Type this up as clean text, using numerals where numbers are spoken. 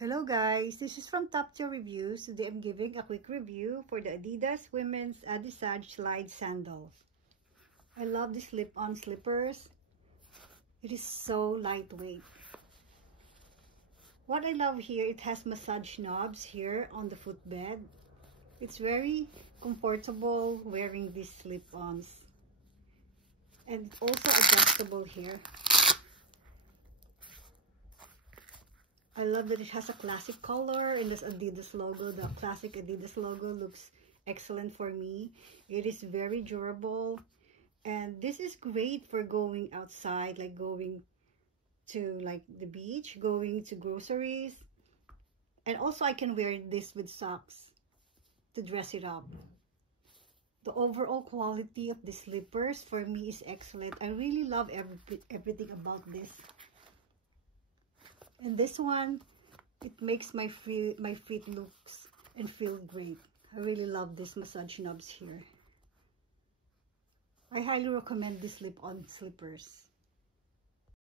Hello guys, this is from Top Tier Reviews. Today I'm giving a quick review for the Adidas Women's Adisage Slide Sandals. I love the slip-on slippers. It is so lightweight. What I love here, it has massage knobs here on the footbed. It's very comfortable wearing these slip-ons. And also adjustable here. I love that it has a classic color and this Adidas logo. The classic Adidas logo looks excellent for me. It is very durable. And this is great for going outside, like going to like the beach, going to groceries. And also I can wear this with socks to dress it up. The overall quality of the slippers for me is excellent. I really love everything about this. And this one, it makes my feet looks and feel great. I really love these massage knobs here. I highly recommend these slip-on slippers.